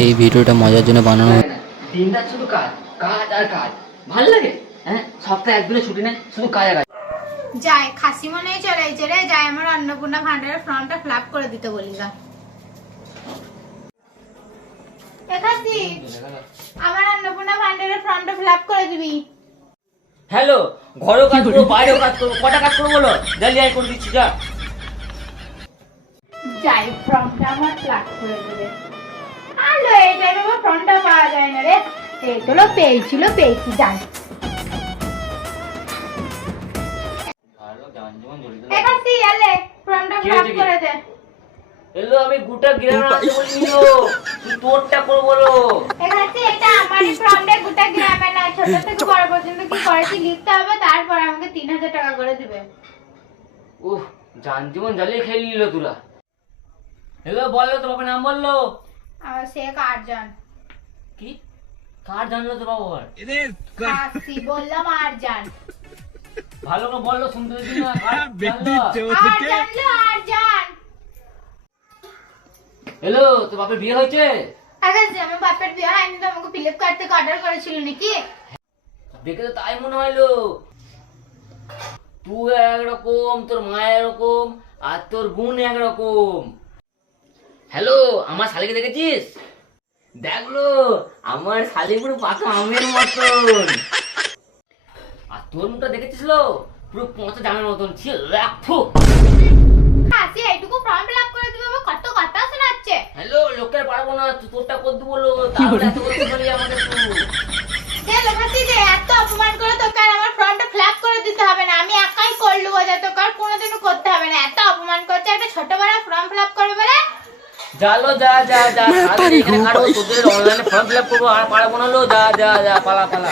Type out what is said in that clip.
এই ভিডিওটা মজার জন্য বানানো না, দিনরাত শুধু কাজ কাজ আর কাজ। ভালো লাগে? হ্যাঁ, সপ্তাহে একদিনও ছুটি নেই, শুধু কাজ আর কাজ। যাই খাসি মনে চলে এসেছে রে, যাই আমার অন্নপূর্ণা ভান্ডারের ফর্মটা ফিল আপ করে দিতে বলি গা। খাসি, আমার অন্নপূর্ণা ভান্ডারের ফর্মটা ফিল আপ করে দিবি। হ্যালো, ঘরেও কাজ করবো বাইরেও কাজ করবো, কটা কাজ করবো বলো? জালি আই করে দিচ্ছি যা। যাই ফর্মটা আমার ফিল আপ করে দেবে। হ্যালো, এই টাইমে আমার ফর্মটা পাওয়া যায় না রে। এই তো পেয়েছি যাই। খাসি আলে ফর্মটা ফিল আপ করে দে। এলো আমি গোটা গ্রামে আসতে বলিনি, তুই তোরটা করবো বলো। খাসি এটা আমারই ফর্মটা, গোটা গ্রামে না, ছোট থেকে বড় পর্যন্ত কি করেছি লিখতে হবে, তারপর আমাকে 3000 টাকা করে দিবে। উহ, জান জীবন জ্বালিয়ে খেয়ে নিল তোরা। এলো বললো তোর বাবার নাম বললো আমার শেখ আরজান। কি? কার জানলো তোর বাবার? খাসি বললাম আরজান। ভালো করে বললো, শুনতে দিবি না? কার জানলো? আরজান। এলো তোর বাপের বিয়ে হয়েছে? খাসি আমার বাপের বিয়ে হয়নি তো, আমাকে ফ্লিপকার্ট থেকে অর্ডার করেছিল নাকি? দেখে তো তাই মনে হইলো। তুই একরকম, তোর মা একরকম, আর তোর বোন একরকম। হ্যালো, আমার শালিকে দেখেছিস? দেখলো আমার শালি পুরো পাকা আমের মতন। আর তোর মুখটা দেখেছিস লো, পুরো পচা জামের মতন ছিল। খাসি এইটুকু ফর্ম ফিল আপ করে দিবে, আমার কত কথা শোনাচ্ছে। হ্যালো, লোকের পারবো না, তুই তোরটা করতে বললো, তাহলে এত করতে পারি আমাদের তুই। খাসি যে এত অপমান করে তোকে আর আমার ফর্মটা ফিল আপ করে দিতে হবে না, আমি একাই করলু, বোঝা তোকে আর কোনোদিনও করতে হবে না। এত অপমান করছে, একটা ছোট বড় ফর্ম ফিল আপ করবে বলে। জালো যা যা যা, এখানে কারো তোদের অনলাইনে ফর্ম ফিল আপ করবো আর পারবো না লো, যা যা যা, পালা পালা।